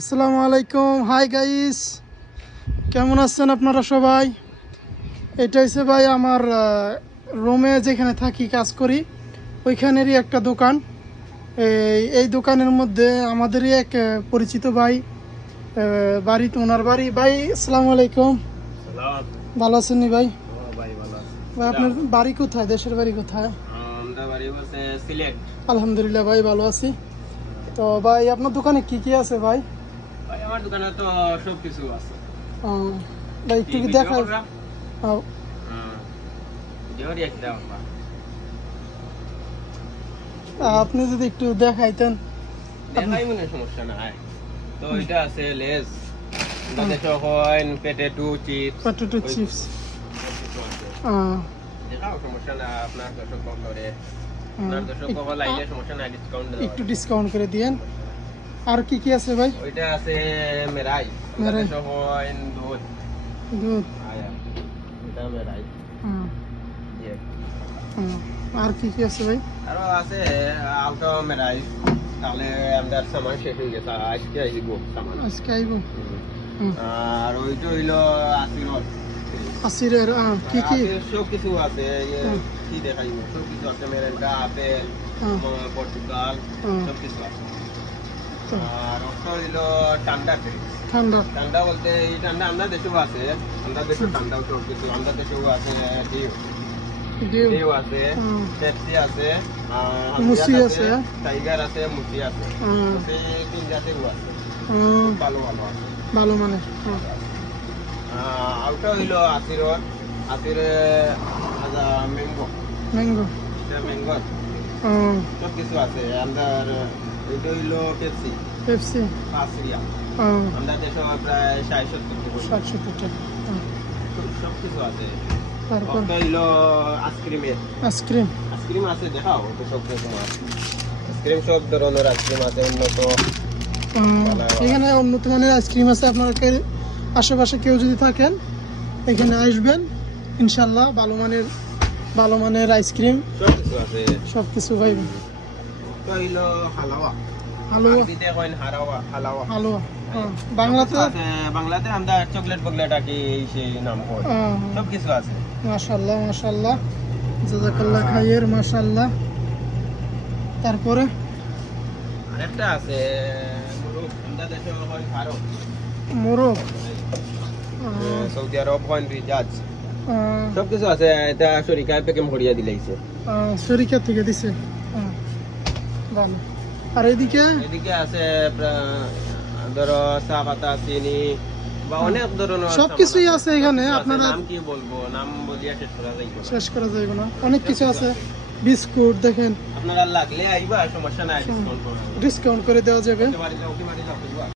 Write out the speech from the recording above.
আসসালামু আলাইকুম। Hi guys, কেমন আছেন আপনারা সবাই? এটা হচ্ছে ভাই আমার রুমে যেখানে থাকি কাজ করি ওইখানেরই একটা দোকান। এই দোকানের মধ্যে আমাদেরই এক পরিচিত ভাই বাড়িতে, ওনার বাড়ি। ভাই আসসালামু আলাইকুম, ভালো আছেন নি ভাই? ভাই আপনার বাড়ি কোথায়, দেশের বাড়ি কোথায়? আলহামদুলিল্লাহ ভাই, ভালো আছি। তো ভাই আপনার দোকানে কি কি আছে ভাই? আমার দোকানে তো সবকিছু আছে। ভাই একটু কি দেখাই? আপনি যদি একটু দেখাইতেন। দেখাই মনে সমস্যা নাই। তো এটা আছে লেস, তাতে হয় পটেটো চিপস, পটেটো চিপস। দেখাও সমস্যা না, আপনার দর্শক করে আপনার দর্শক লাইলে সমস্যা নাই, ডিসকাউন্ট দেব, একটু ডিসকাউন্ট করে দিয়েন। আর কি কি আছে ভাই? ওইটা আছে মেরাই, মেরাই তাতে হয় দুধ দুধ। এটা মেরাই। আর কি কি আছে ভাই? আরো আছে আলটো মেরাই। তাহলে আমাদের সামান শেষ হয়ে গেছে, আজকে আইব সামান, আজকে আইব। আর ওইটা হইলো আসিরের কি কি সব কিছু আছে। কি দেখাইব, সব কিছু আছে, মেরেন্ডা, আপেল, পর্তুগাল, সব কিছু আছে। আর ওটা হইলো ঠান্ডা। ঠান্ডা ঠান্ডা বলতে এই ঠান্ডা আমরা দেশেও আছে, আমরা দেশে ঠান্ডাও সব কিছু, আমরা দেশেও আছে, ডিউ আছে, পেপসি আছে, মুসি আছে, টাইগার আছে, মুসি আছে, তিন জাতেরও আছে, ভালো ভালো আছে, ভালো মানে। আউটা হইলো আসিরে ম্যাঙ্গো, ম্যাঙ্গো ম্যাঙ্গো সব কিছু আছে। আমাদের এটা হইলো পেপসি, পেপসি 5 রিয়াল, আমরা দেশে প্রায় 60-70 টাকা। সব কিছু আছে। তারপর হইলো আইসক্রিমের, আইসক্রিম আছে, দেখাও তো সব রকম আইসক্রিম, সব ধরনের আইসক্রিম আছে, উন্নত। এখানে উন্নত মানের আইসক্রিম আছে। আপনারা আশেপাশে কেউ যদি থাকেন এখানে আসবেন, ইনশাল্লাহ ভালো মানের আইসক্রিম সব কিছু আছে, সব কিছু পাইবেন। তো হইলো হালাওয়া, হালুয়া, দিতে কইন হালাওয়া। বাংলাতে আমরা চকলেট বকলেট কি সেই নাম হয়, সব কিছু আছে। মাশাআল্লাহ মাশাআল্লাহ, জাযাকাল্লাহ খাইর, মাশাআল্লাহ। তারপরে আরেকটা আছে মুরগ, আমরা দেশে হয় ফারুক, মোরগ, সৌদি আরব হয় রিজাজ, সব কিছু আছে। এটা শরিকায় পেকেম করিয়া দিলাইছে, শরিকা থেকে দিছে, ভালো। আর এদিকে আছে ধরো চা পাতা, চিনি বা অনেক ধরনের সবকিছুই আছে এখানে। আপনারা নাম কি বলবো, নাম বলিয়া শেষ করা যাইবে না, অনেক কিছু আছে। বিস্কুট দেখেন, আপনারা লাগলে আইবা, সমস্যা নাই, ডিসকাউন্ট করে দেওয়া যাবে।